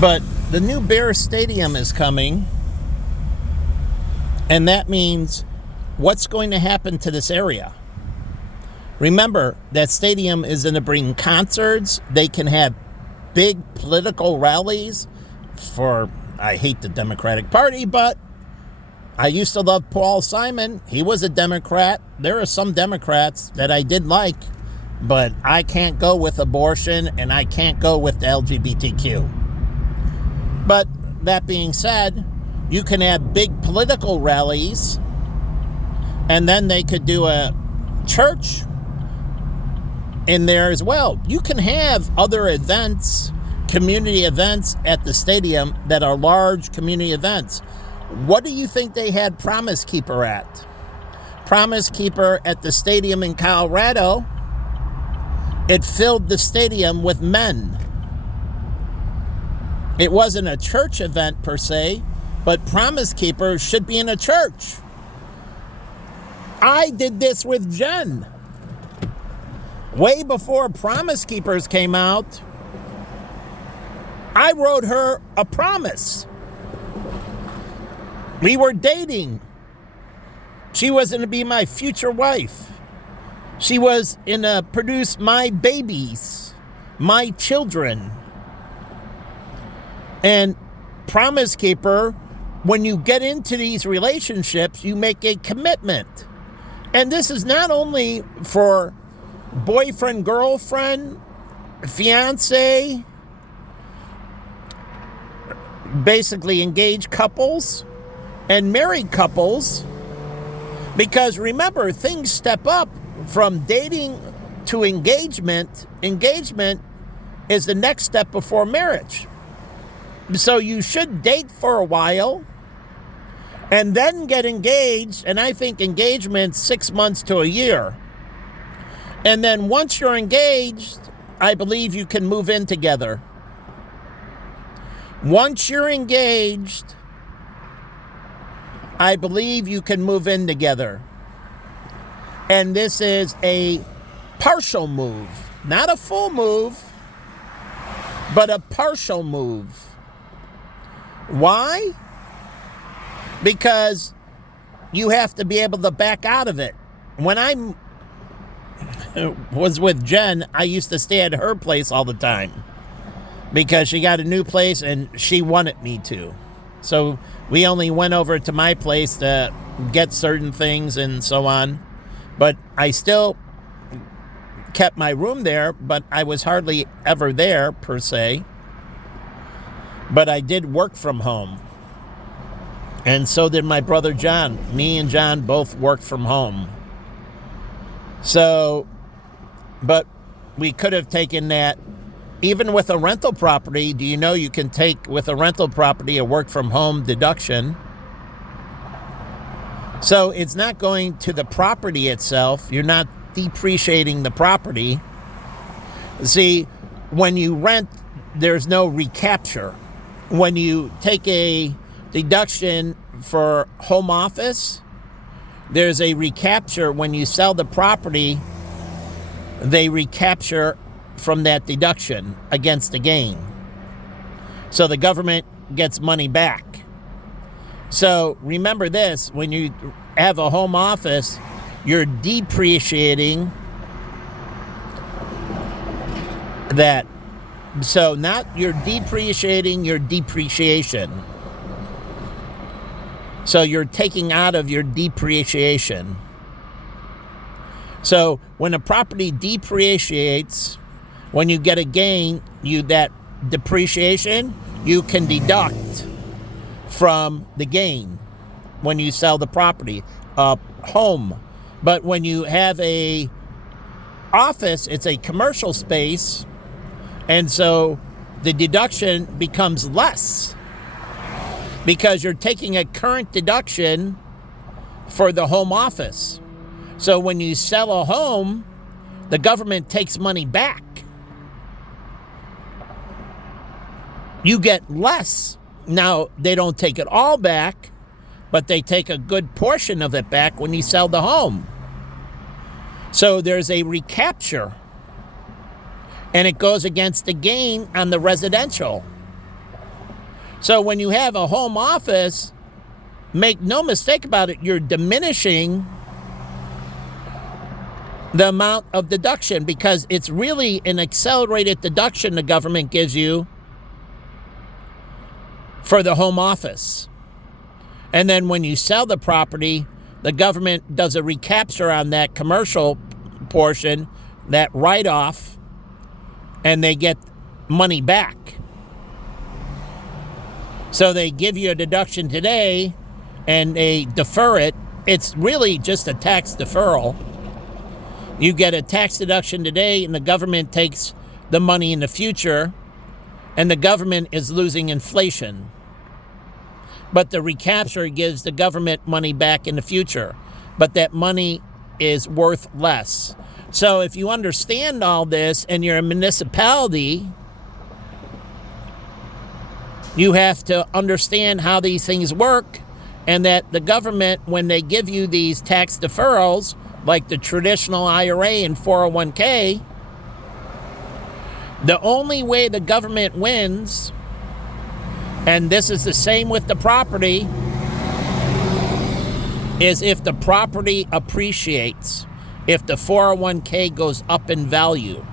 But the new Bears Stadium is coming, and that means what's going to happen to this area? Remember, that stadium is going to bring concerts. They can have big political rallies for, I hate the Democratic Party, but I used to love Paul Simon. He was a Democrat. There are some Democrats that I did like, but I can't go with abortion and I can't go with the LGBTQ. But that being said, you can have big political rallies, and then they could do a church in there as well. You can have other events, community events at the stadium that are large community events. What do you think they had Promise Keeper at? Promise Keeper at the stadium in Colorado, it filled the stadium with men. It wasn't a church event per se, but Promise Keeper should be in a church. I did this with Jen. Way before Promise Keepers came out, I wrote her a promise. We were dating. She was going to be my future wife. She was going to produce my babies, my children. And Promise Keeper, when you get into these relationships, you make a commitment. And this is not only for boyfriend, girlfriend, fiance, basically engaged couples and married couples, because remember, things step up from dating to engagement. Engagement is the next step before marriage. So you should date for a while and then get engaged, and I think engagement's 6 months to a year. And then once you're engaged, I believe you can move in together. Once you're engaged, I believe you can move in together. And this is a partial move, not a full move, but a partial move. Why? Because you have to be able to back out of it. When I was with Jen, I used to stay at her place all the time because she got a new place and she wanted me to. So we only went over to my place to get certain things and so on. But I still kept my room there, but I was hardly ever there per se. But I did work from home. And so did my brother John. Me and John both worked from home. So, but we could have taken that, even with a rental property. Do you know you can take, with a rental property, a work from home deduction? So it's not going to the property itself. You're not depreciating the property. See, when you rent, there's no recapture. When you take a deduction for home office, there's a recapture. When you sell the property, they recapture from that deduction against the gain. So the government gets money back. So remember this, when you have a home office, you're depreciating that. So not you're depreciating your depreciation. So you're taking out of your depreciation. So when a property depreciates, when you get a gain, that depreciation, you can deduct from the gain when you sell the property, home. But when you have a office, it's a commercial space, and so the deduction becomes less because you're taking a current deduction for the home office. So when you sell a home, the government takes money back. You get less. Now, they don't take it all back, but they take a good portion of it back when you sell the home. So there's a recapture, and it goes against the gain on the residential. So when you have a home office, make no mistake about it, you're diminishing the amount of deduction because it's really an accelerated deduction the government gives you for the home office. And then when you sell the property, the government does a recapture on that commercial portion, that write-off, and they get money back. So they give you a deduction today and they defer it. It's really just a tax deferral. You get a tax deduction today and the government takes the money in the future, and the government is losing inflation. But the recapture gives the government money back in the future, but that money is worth less. So if you understand all this and you're a municipality, you have to understand how these things work, and that the government, when they give you these tax deferrals, like the traditional IRA and 401k, the only way the government wins, and this is the same with the property, is if the property appreciates, if the 401k goes up in value.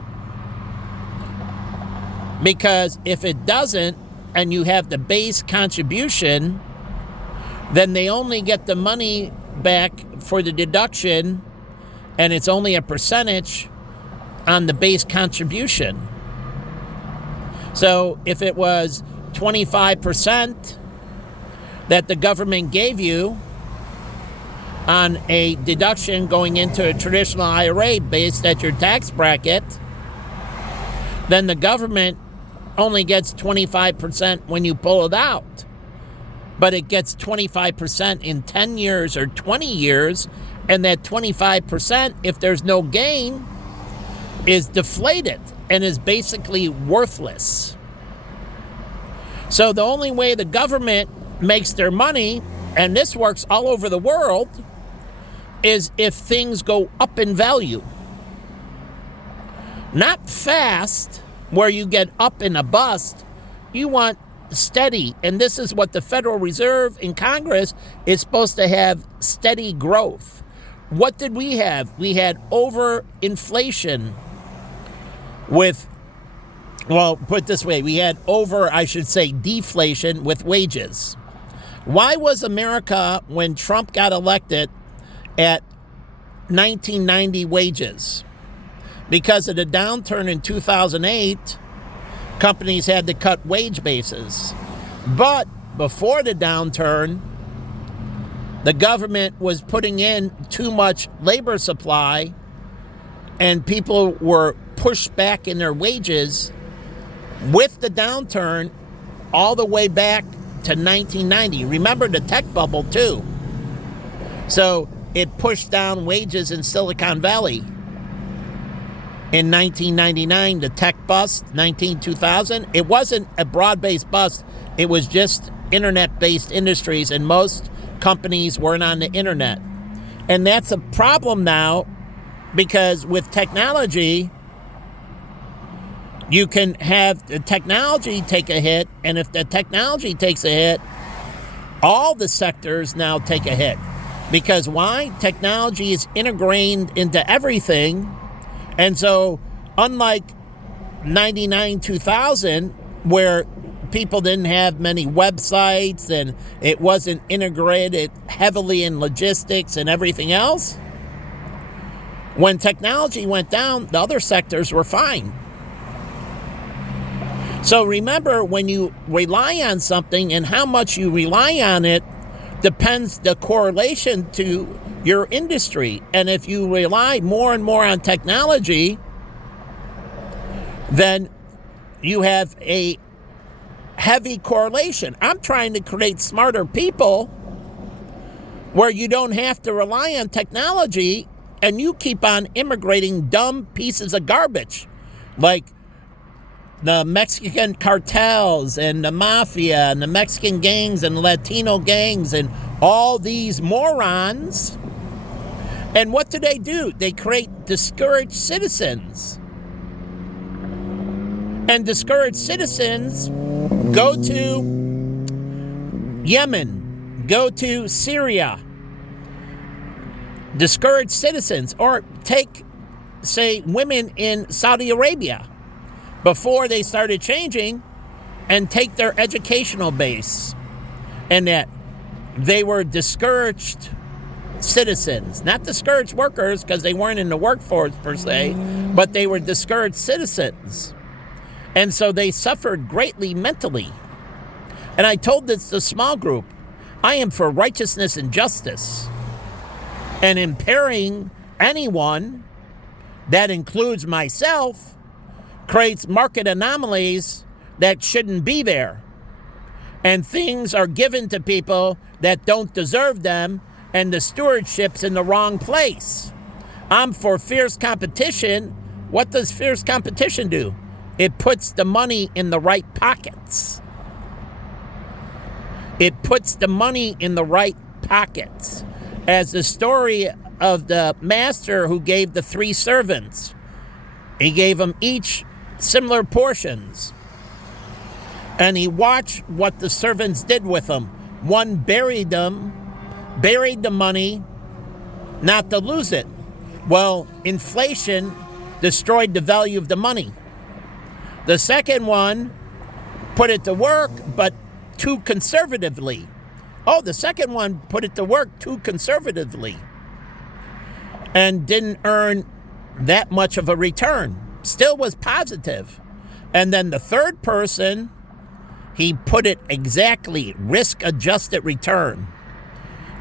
Because if it doesn't, and you have the base contribution, then they only get the money back for the deduction, and it's only a percentage on the base contribution. So if it was 25% that the government gave you on a deduction going into a traditional IRA based at your tax bracket, then the government only gets 25% when you pull it out. But it gets 25% in 10 years or 20 years, and that 25%, if there's no gain, is deflated and is basically worthless. So the only way the government makes their money, and this works all over the world, is if things go up in value. Not fast, where you get up in a bust. You want steady, and this is what the Federal Reserve in Congress is supposed to have: steady growth. What did we have? We had overinflation with, well, put it this way, we had deflation with wages. Why was America, when Trump got elected, at 1990 wages? Because of the downturn in 2008, companies had to cut wage bases. But before the downturn, the government was putting in too much labor supply, and people were pushed back in their wages with the downturn all the way back to 1990. Remember the tech bubble too. So it pushed down wages in Silicon Valley. In 1999, the tech bust, 2000, it wasn't a broad-based bust. It was just internet-based industries, and most companies weren't on the internet. And that's a problem now, because with technology, you can have the technology take a hit, and if the technology takes a hit, all the sectors now take a hit. Because why? Technology is integrated into everything. And so, unlike 2000, where people didn't have many websites and it wasn't integrated heavily in logistics and everything else, when technology went down, the other sectors were fine. So remember, when you rely on something and how much you rely on it depends the correlation to your industry. And if you rely more and more on technology, then you have a heavy correlation. I'm trying to create smarter people where you don't have to rely on technology, and you keep on immigrating dumb pieces of garbage like the Mexican cartels and the mafia and the Mexican gangs and Latino gangs and all these morons. And what do? They create discouraged citizens. And discouraged citizens go to Yemen, go to Syria, discourage citizens, or take, say, women in Saudi Arabia before they started changing, and take their educational base, and that they were discouraged citizens, not discouraged workers because they weren't in the workforce per se, but they were discouraged citizens. And so they suffered greatly mentally. And I told this to small group, I am for righteousness and justice. And impairing anyone, that includes myself, creates market anomalies that shouldn't be there. And things are given to people that don't deserve them, and the stewardship's in the wrong place. I'm for fierce competition. What does fierce competition do? It puts the money in the right pockets. It puts the money in the right pockets. As the story of the master who gave the 3 servants, he gave them each similar portions. And he watched what the servants did with them. One buried the money, not to lose it. Well, inflation destroyed the value of the money. The second one put it to work, but too conservatively. Oh, the second one put it to work too conservatively and didn't earn that much of a return. Still was positive. And then the third person, he put it exactly risk-adjusted return.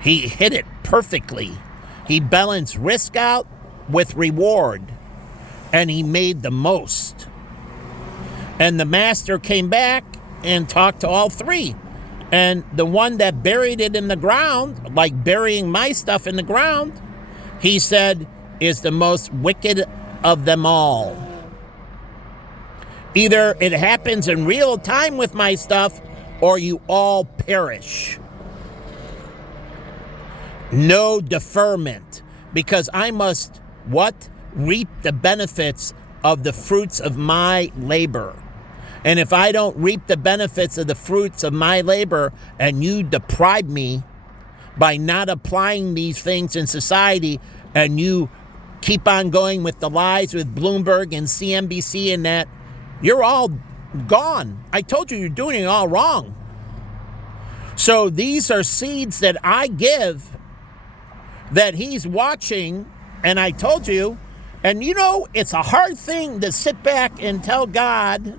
He hit it perfectly. He balanced risk out with reward, and he made the most. And the master came back and talked to all 3. And the one that buried it in the ground, like burying my stuff in the ground, he said is the most wicked of them all. Either it happens in real time with my stuff, or you all perish. No deferment, because I must, what? Reap the benefits of the fruits of my labor. And if I don't reap the benefits of the fruits of my labor, and you deprive me by not applying these things in society, and you keep on going with the lies with Bloomberg and CNBC and that, you're all gone. I told you you're doing it all wrong. So these are seeds that I give that he's watching, and I told you, and you know, it's a hard thing to sit back and tell God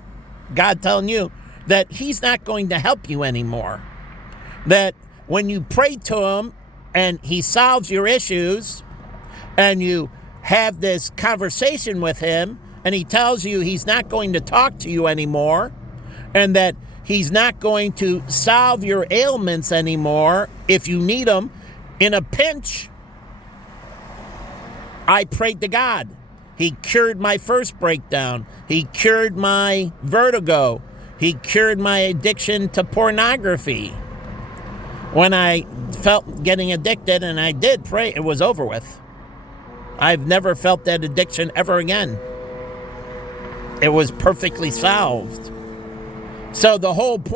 telling you that he's not going to help you anymore. That when you pray to him and he solves your issues and you have this conversation with him and he tells you he's not going to talk to you anymore and that he's not going to solve your ailments anymore if you need him in a pinch, I prayed to God. He cured my first breakdown. He cured my vertigo. He cured my addiction to pornography. When I felt getting addicted, and I did pray, it was over with. I've never felt that addiction ever again. It was perfectly solved. So the whole point